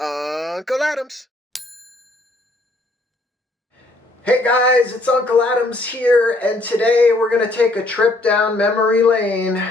Uncle Adams. Hey guys, it's Uncle Adams here, and today we're going to take a trip down memory lane.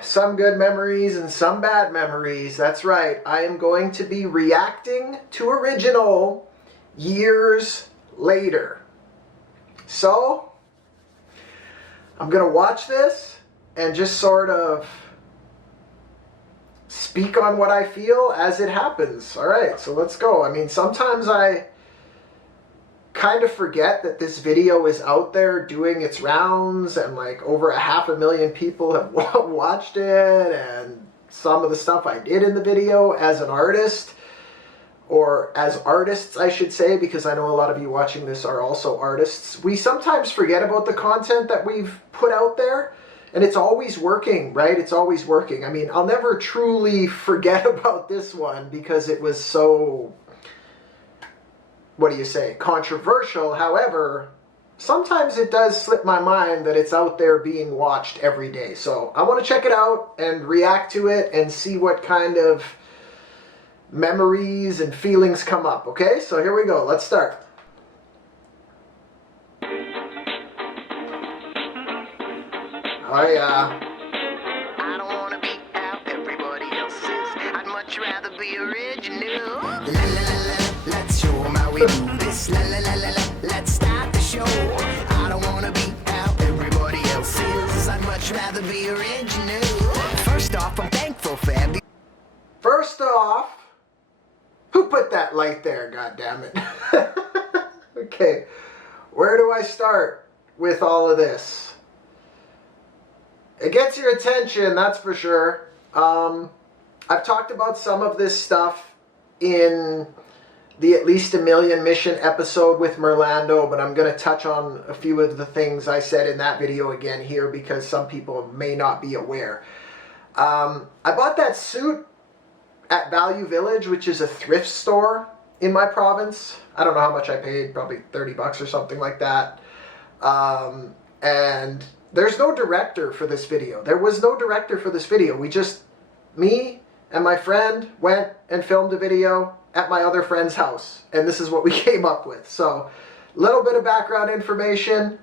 Some good memories and some bad memories. That's right, I am going to be reacting to original years later. So, I'm going to watch this and just sort of speak on what I feel as it happens. Alright, so let's go. I mean, sometimes I kind of forget that this video is out there doing its rounds and like over 500,000 people have watched it, and some of the stuff I did in the video as an artist, or as artists I should say, because I know a lot of you watching this are also artists. We sometimes forget about the content that we've put out there, and it's always working, right? It's always working. I mean, I'll never truly forget about this one because it was so, what do you say, controversial. However, sometimes it does slip my mind that it's out there being watched every day. So I want to check it out and react to it and see what kind of memories and feelings come up. Okay, so here we go. Let's start. Oh yeah. I don't wanna be how everybody else is. I'd much rather be original. La la la la, let's show 'em how we do this. La la la la la, let's start the show. I don't wanna be how everybody else is. I'd much rather be original. First off, I'm thankful for every. First off, who put that light there? God damn it. Okay, where do I start with all of this? It gets your attention, that's for sure. I've talked about some of this stuff in the At Least a Million Mission episode with Merlando, but I'm going to touch on a few of the things I said in that video again here because some people may not be aware. I bought that suit at Value Village, which is a thrift store in my province. I don't know how much I paid, probably 30 bucks or something like that. And there's no director for this video. There was no director for this video. Me and my friend went and filmed a video at my other friend's house. And this is what we came up with. So, a little bit of background information.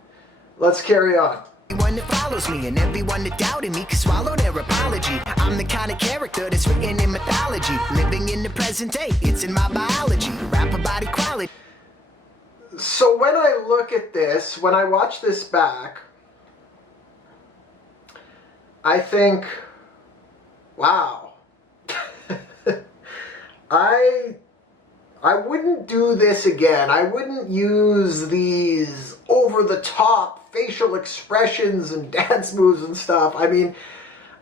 Let's carry on. Everyone that follows me and everyone that doubted me can swallow their apology. I'm the kind of character that's written in mythology. Living in the present day, it's in my biology. Rap about equality. So when I look at this, when I watch this back, I think, wow, I wouldn't do this again. I wouldn't use these over-the-top facial expressions and dance moves and stuff. I mean,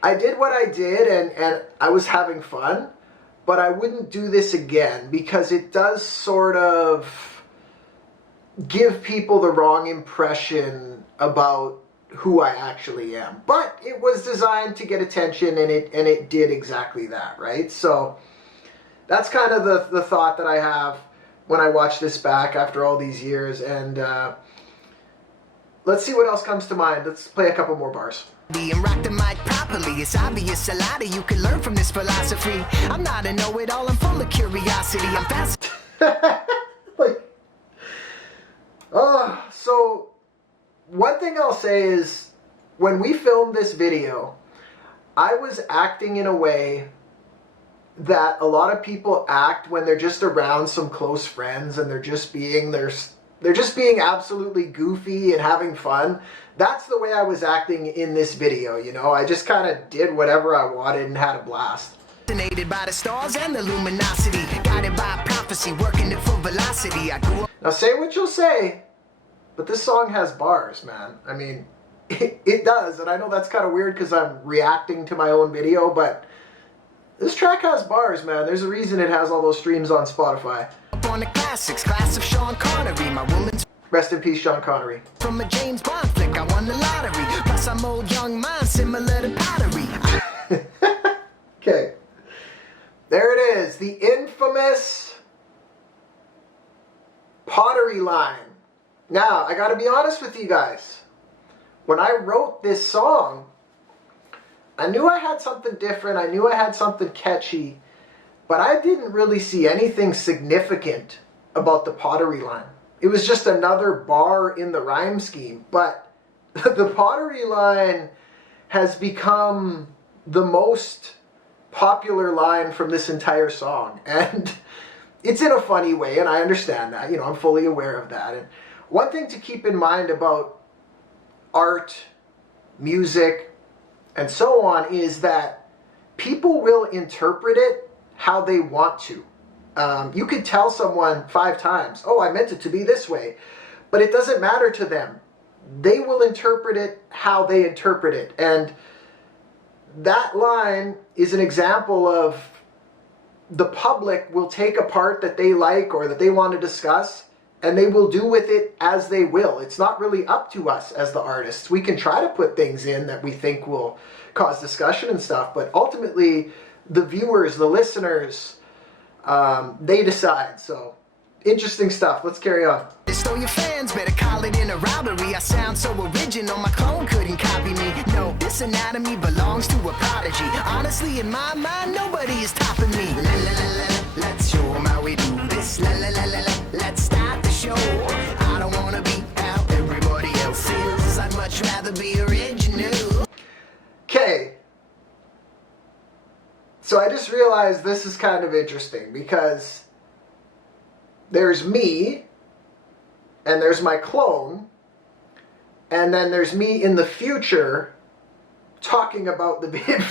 I did what I did and I was having fun, but I wouldn't do this again because it does sort of give people the wrong impression about who I actually am. But it was designed to get attention, and it did exactly that, right? So that's kind of the thought that I have when I watch this back after all these years, and let's see what else comes to mind. Let's play a couple more bars. Being rock the mic properly, it's obvious a lot of you can learn from this philosophy. I'm not a know-it-all, I'm full of curiosity. I'm fast. So one thing I'll say is, when we filmed this video, I was acting in a way that a lot of people act when they're just around some close friends and they're just being absolutely goofy and having fun. That's the way I was acting in this video, you know? I just kind of did whatever I wanted and had a blast. Fascinated by the stars and the luminosity, guided by prophecy, working at full velocity. I grew up. Now say what you'll say, but this song has bars, man. I mean, it does, and I know that's kind of weird because I'm reacting to my own video, but this track has bars, man. There's a reason it has all those streams on Spotify. On the classics, class of Sean Connery, my woman's. Rest in peace, Sean Connery. From a James Bond flick, I won the lottery. Plus I'm old young mind, similar to pottery. Okay. There it is, the infamous pottery line. Now, I gotta be honest with you guys. When I wrote this song, I knew I had something different. I knew I had something catchy. But I didn't really see anything significant about the pottery line. It was just another bar in the rhyme scheme. But the pottery line has become the most popular line from this entire song. And it's in a funny way, and I understand that. You know, I'm fully aware of that. And one thing to keep in mind about art, music, and so on is that people will interpret it how they want to. You could tell someone 5 times, oh, I meant it to be this way, but it doesn't matter to them. They will interpret it how they interpret it. And that line is an example of the public will take a part that they like or that they want to discuss, and they will do with it as they will. It's not really up to us as the artists. We can try to put things in that we think will cause discussion and stuff, but ultimately the viewers, the listeners, they decide. So interesting stuff. Let's carry on. So your fans better call it in a robbery. I sound so original, my clone couldn't copy me. No, this anatomy belongs to a prodigy. Honestly, in my mind, nobody is topping me. La, la, la, la, let's show 'em how we do this. La, la, la, la, la, let's start the show. I don't wanna be how everybody else is. I'd much rather be original. Okay. So I just realized this is kind of interesting because there's me, and there's my clone, and then there's me in the future talking about the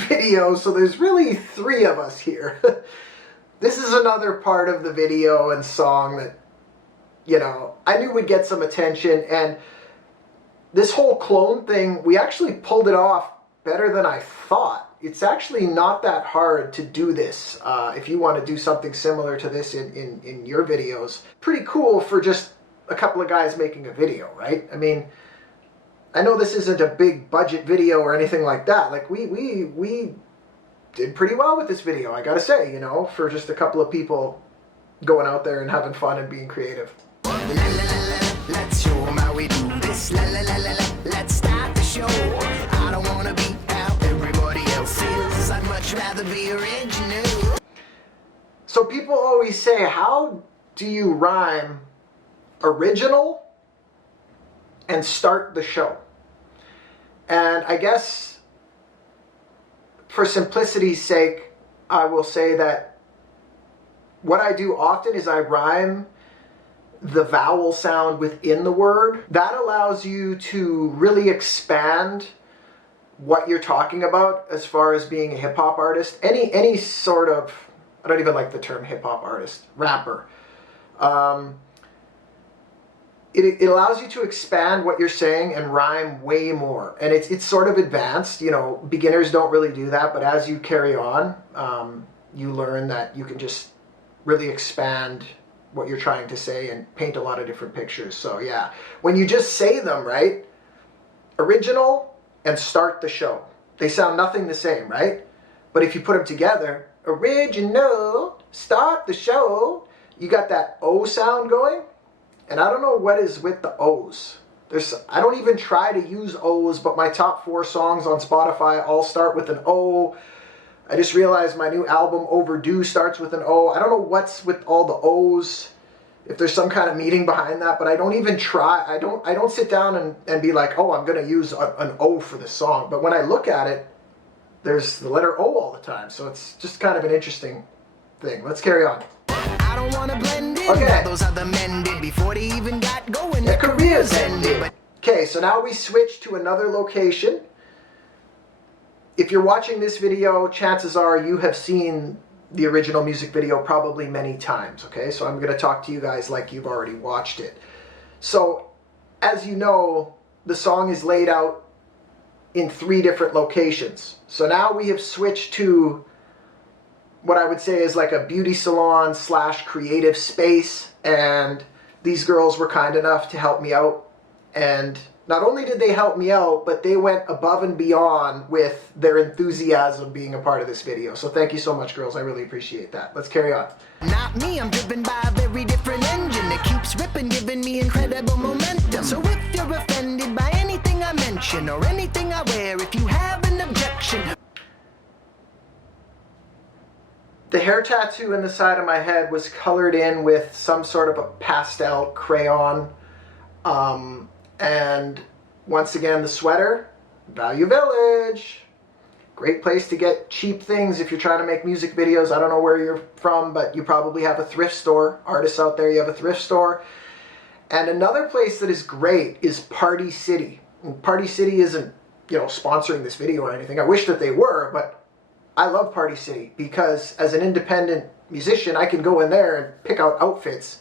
video, so there's really 3 of us here. This is another part of the video and song that, you know, I knew would get some attention, and this whole clone thing, we actually pulled it off better than I thought. It's actually not that hard to do this if you want to do something similar to this in your videos. Pretty cool for just a couple of guys making a video, right? I mean, I know this isn't a big budget video or anything like that. Like, we did pretty well with this video, I gotta say, you know, for just a couple of people going out there and having fun and being creative. La, la, la, la, let's show 'em how we do this. La, la, la, la, la, let's start the show. I don't wanna be how everybody else is. I'd much rather be original. So people always say, how do you rhyme original and start the show? And I guess for simplicity's sake, I will say that what I do often is I rhyme the vowel sound within the word. That allows you to really expand what you're talking about as far as being a hip-hop artist. Any sort of, I don't even like the term hip-hop artist, rapper. It allows you to expand what you're saying and rhyme way more. And it's sort of advanced. You know, beginners don't really do that, but as you carry on, you learn that you can just really expand what you're trying to say and paint a lot of different pictures. So yeah, when you just say them, right? Original and start the show. They sound nothing the same, right? But if you put them together, original, start the show, you got that O sound going. And I don't know what is with the O's. I don't even try to use O's, but my top 4 songs on Spotify all start with an O. I just realized my new album, Overdue, starts with an O. I don't know what's with all the O's, if there's some kind of meaning behind that, but I don't even try. I don't sit down and be like, oh, I'm going to use an O for this song. But when I look at it, there's the letter O all the time. So it's just kind of an interesting thing. Let's carry on. I don't wanna blend in. Okay. Those other men did before they even got going. Their careers ended. Okay, so now we switch to another location. If you're watching this video, chances are you have seen the original music video probably many times, okay? So I'm going to talk to you guys like you've already watched it. So, as you know, the song is laid out in 3 different locations. So now we have switched to what I would say is like a beauty salon / creative space, and these girls were kind enough to help me out. And not only did they help me out, but they went above and beyond with their enthusiasm being a part of this video. So thank you so much, girls. I really appreciate that. Let's carry on. Not me, I'm driven by a very different engine that keeps ripping, giving me incredible momentum. So if you're offended by anything I mention or anything I wear, if you have an objection. The hair tattoo in the side of my head was colored in with some sort of a pastel crayon. And once again, the sweater, Value Village. Great place to get cheap things if you're trying to make music videos. I don't know where you're from, but you probably have a thrift store. Artists out there, you have a thrift store. And another place that is great is Party City. And Party City isn't, sponsoring this video or anything. I wish that they were, but I love Party City because as an independent musician, I can go in there and pick out outfits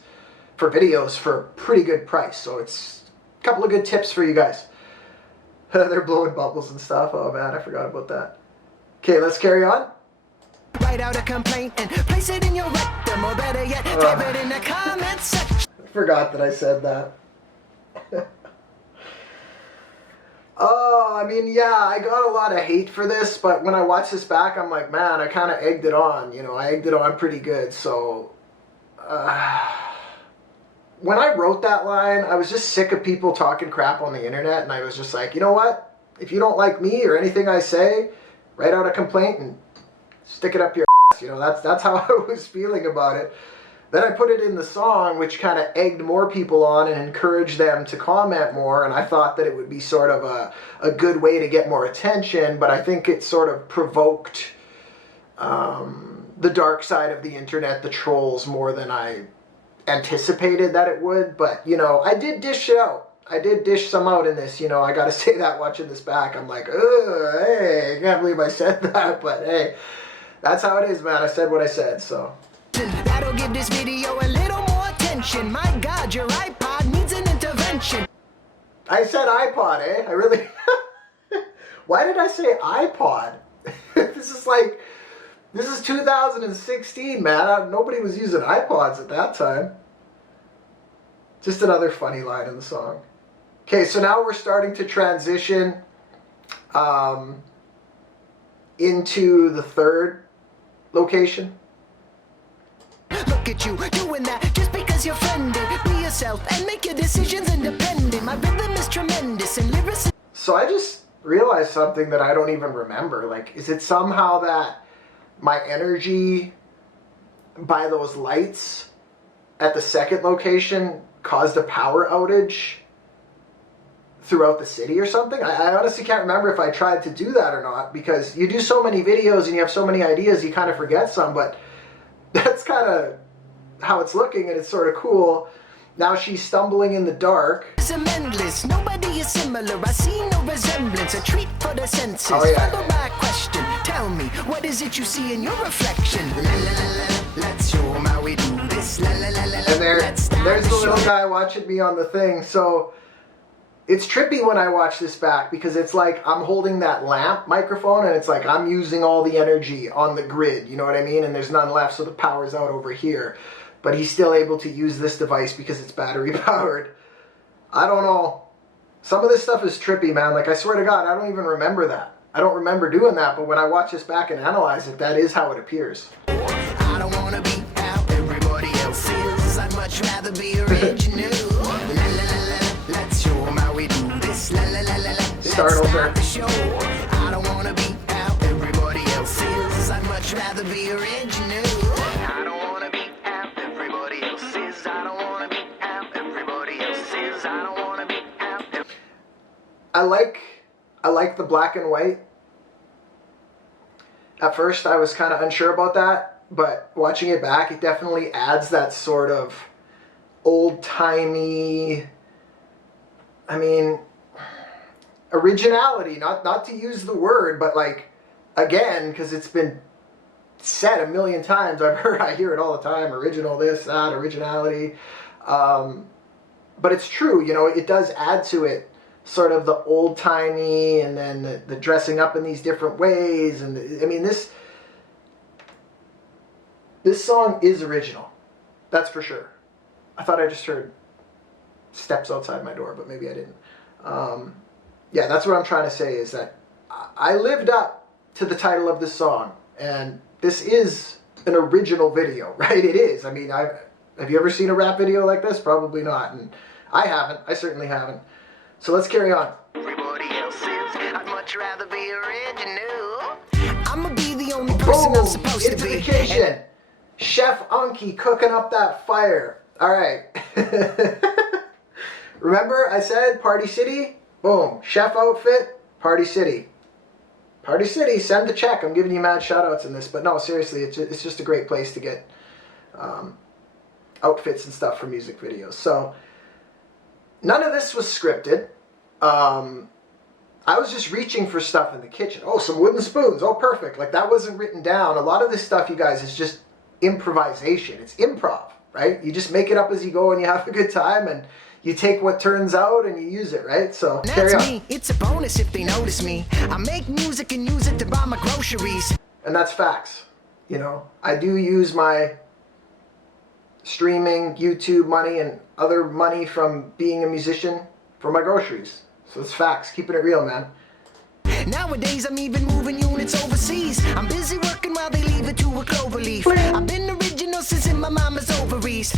for videos for a pretty good price. So it's a couple of good tips for you guys. They're blowing bubbles and stuff. Oh man, I forgot about that. Okay, let's carry on. Write out a complaint and place it in your rectum, or better yet, type it in the comments section. I forgot that I said that. Oh, I mean, yeah, I got a lot of hate for this, but when I watch this back, I'm like, man, I kind of egged it on. I egged it on pretty good. So, when I wrote that line, I was just sick of people talking crap on the internet, and I was just like, you know what? If you don't like me or anything I say, write out a complaint and stick it up your ass. That's how I was feeling about it. Then I put it in the song, which kind of egged more people on and encouraged them to comment more, and I thought that it would be sort of a good way to get more attention, but I think it sort of provoked the dark side of the internet, the trolls, more than I anticipated that it would. But, I did dish it out. I did dish some out in this, I gotta say that watching this back. I'm like, ugh, hey, I can't believe I said that, but hey, that's how it is, man. I said what I said, so. That'll give this video a little more attention. My God, your iPod needs an intervention. I said iPod, eh? I really... Why did I say iPod? This is 2016, man. Nobody was using iPods at that time. Just another funny line in the song. Okay, so now we're starting to transition into the third location. Look at you doing that just because you're friendly. Be yourself and make your decisions independent. My rhythm is tremendous and lyrics. So I just realized something that I don't even remember. Like, is it somehow that my energy by those lights at the second location caused a power outage throughout the city or something? I honestly can't remember if I tried to do that or not, because you do so many videos and you have so many ideas, you kind of forget some, but that's kind of how it's looking, and it's sort of cool. Now she's stumbling in the dark. It's endless. Nobody is similar. I see no resemblance. A treat for the senses. Oh, yeah. Follow my question. Tell me, what is it you see in your reflection? La, la, la, la. Let's show 'em how we do this. La, la, la, la. And there's the little guy watching me on the thing. So it's trippy when I watch this back, because it's like I'm holding that lamp microphone, and it's like I'm using all the energy on the grid, you know what I mean? And there's none left, so the power's out over here. But he's still able to use this device because it's battery powered. I don't know. Some of this stuff is trippy, man. Like, I swear to God, I don't even remember that. I don't remember doing that, but when I watch this back and analyze it, that is how it appears. I don't wanna be how everybody else is. I'd much rather be original. La, la, la, la. Let's show 'em how we do this. La, la, la, la, la. Startles her. Let's start the show. I don't wanna be how everybody else is. I'd much rather be original. I don't wanna be how everybody else is. I don't wanna be how everybody else is. I don't wanna be how. I like the black and white. At first, I was kind of unsure about that, but watching it back, it definitely adds that sort of old-timey, I mean, originality. Not to use the word, but like, again, because it's been said a million times. I hear it all the time. Original this, that, originality. But it's true, it does add to it, sort of the old-timey, and then the dressing up in these different ways. And I mean, this song is original. That's for sure. I thought I just heard steps outside my door, but maybe I didn't. Yeah, that's what I'm trying to say, is that I lived up to the title of this song, and this is an original video, right? It is. I mean, have you ever seen a rap video like this? Probably not, and I haven't. I certainly haven't. So let's carry on. Everybody else is. I'd much rather be original. I'ma be the only person I'm Boom! supposed to Into be. the kitchen. Chef Unkle cooking up that fire. All right. Remember I said Party City? Boom. Chef outfit, Party City. Party City, send the check. I'm giving you mad shout-outs in this. But no, seriously, it's just a great place to get outfits and stuff for music videos. So none of this was scripted. I was just reaching for stuff in the kitchen. Oh, some wooden spoons. Oh, perfect. Like, that wasn't written down. A lot of this stuff, you guys, is just improvisation. It's improv, right? You just make it up as you go and you have a good time and you take what turns out and you use it, right? So, carry on. That's me. It's a bonus if they notice me. I make music and use it to buy my groceries. And that's facts. You know, I do use my streaming, YouTube money and other money from being a musician for my groceries. So it's facts. Keeping it real, man. Nowadays I'm even moving units overseas. I'm busy working while they leave it to a clover leaf. I've been original since in my mama's ovaries.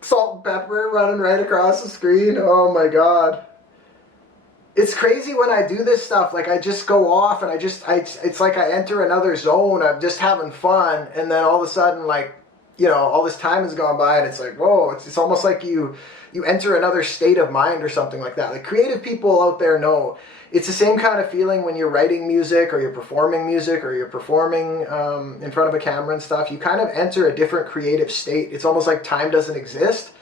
Salt and pepper running right across the screen. Oh my god. It's crazy when I do this stuff. Like, I just go off and it's like I enter another zone. I'm just having fun. And then all of a sudden, like, you know, all this time has gone by and it's like, whoa, it's almost like you enter another state of mind or something like that. Like, creative people out there know it's the same kind of feeling when you're writing music or you're performing music or you're performing in front of a camera and stuff. You kind of enter a different creative state. It's almost like time doesn't exist.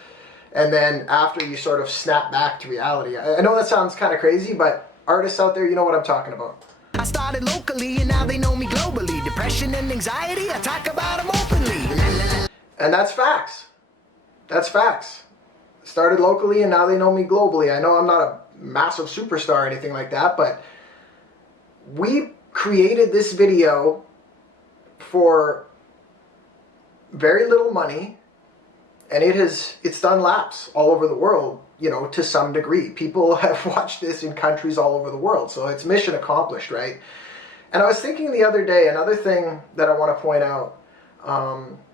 And then after you sort of snap back to reality. I know that sounds kind of crazy, but artists out there, you know what I'm talking about. I started locally and now they know me globally. Depression and anxiety, I talk about them openly. And that's facts. That's facts. Started locally and now they know me globally. I know I'm not a massive superstar or anything like that, but we created this video for very little money, and it's done laps all over the world, you know, to some degree. People have watched this in countries all over the world, so it's mission accomplished, right? And I was thinking the other day, another thing that I want to point out,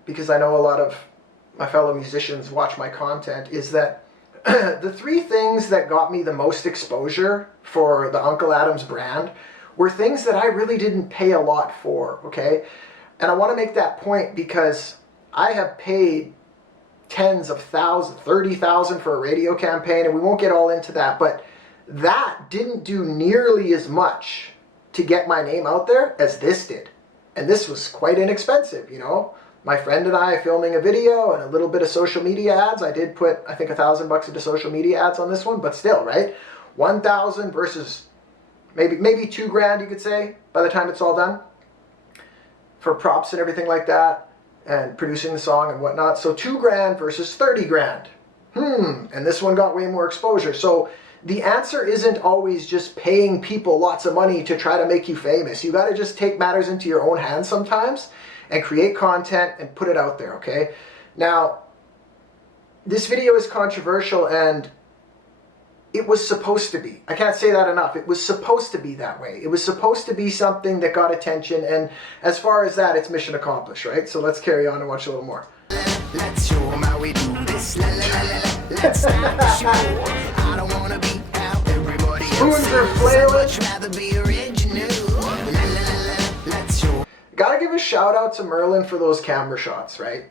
because I know a lot of my fellow musicians watch my content, is that the three things that got me the most exposure for the Unkle Adams brand were things that I really didn't pay a lot for, okay? And I want to make that point because I have paid tens of thousands, 30,000 for a radio campaign, and we won't get all into that, but that didn't do nearly as much to get my name out there as this did. And this was quite inexpensive, you know? My friend and I filming a video and a little bit of social media ads. I did put, I think, $1,000 into social media ads on this one, but still, right? 1,000 versus maybe $2,000, you could say, by the time it's all done, for props and everything like that, and producing the song and whatnot. So $2,000 versus $30,000. And this one got way more exposure. So the answer isn't always just paying people lots of money to try to make you famous. You got to just take matters into your own hands sometimes and create content and put it out there, okay? Now, this video is controversial and it was supposed to be. I can't say that enough. It was supposed to be that way. It was supposed to be something that got attention, and as far as that, it's mission accomplished, right? So let's carry on and watch a little more. Let's show 'em how we do this. Let's start the show. I don't wanna be out everybody else. Spoons are flailing. I'd much rather be original. Let's show. Gotta give a shout out to Merlin for those camera shots, right?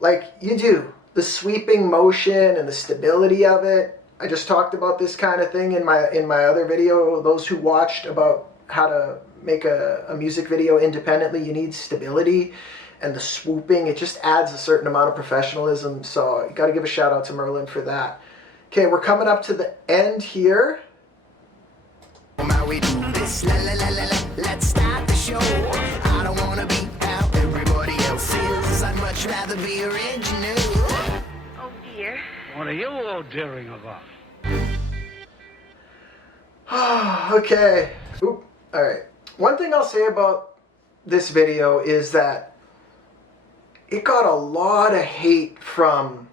Like, you do. The sweeping motion and the stability of it. I just talked about this kind of thing in my other video. Those who watched about how to make a music video independently, you need stability and the swooping. It just adds a certain amount of professionalism. So you gotta give a shout out to Merlin for that. Okay, we're coming up to the end here. How we do this. Let's start the show. I don't wanna be out everybody else is. I'd much rather be original. Oh dear. What are you all daring about? Okay. Oop. All right. One thing I'll say about this video is that it got a lot of hate from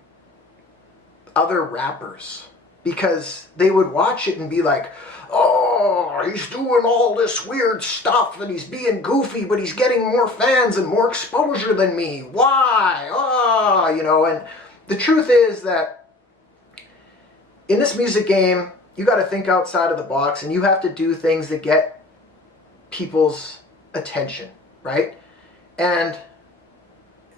other rappers because they would watch it and be like, oh, he's doing all this weird stuff and he's being goofy, but he's getting more fans and more exposure than me. Why? Oh, you know, and the truth is that in this music game, you got to think outside of the box, and you have to do things that get people's attention, right? And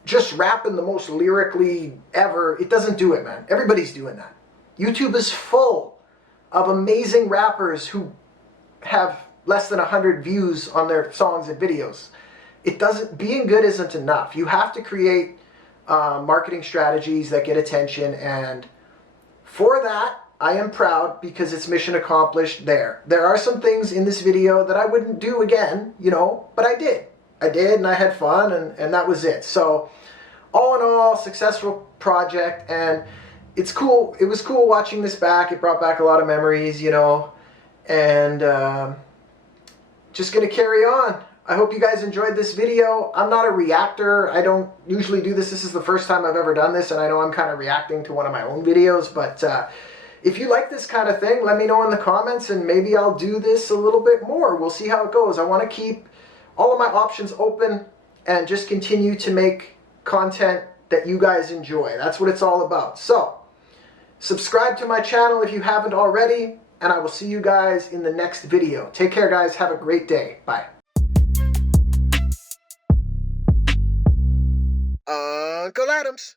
just rapping the most lyrically ever, it doesn't do it, man. Everybody's doing that. YouTube is full of amazing rappers who have less than 100 views on their songs and videos. It doesn't, being good isn't enough. You have to create marketing strategies that get attention, and for that, I am proud because it's mission accomplished there. There are some things in this video that I wouldn't do again, you know, but I did. I did, and I had fun, and that was it. So, all in all, successful project, and it's cool. It was cool watching this back. It brought back a lot of memories, you know, and just gonna carry on. I hope you guys enjoyed this video. I'm not a reactor. I don't usually do this. This is the first time I've ever done this, and I know I'm kind of reacting to one of my own videos, but if you like this kind of thing, let me know in the comments, and maybe I'll do this a little bit more. We'll see how it goes. I want to keep all of my options open and just continue to make content that you guys enjoy. That's what it's all about. So, subscribe to my channel if you haven't already, and I will see you guys in the next video. Take care, guys. Have a great day. Bye. Uncle Adams.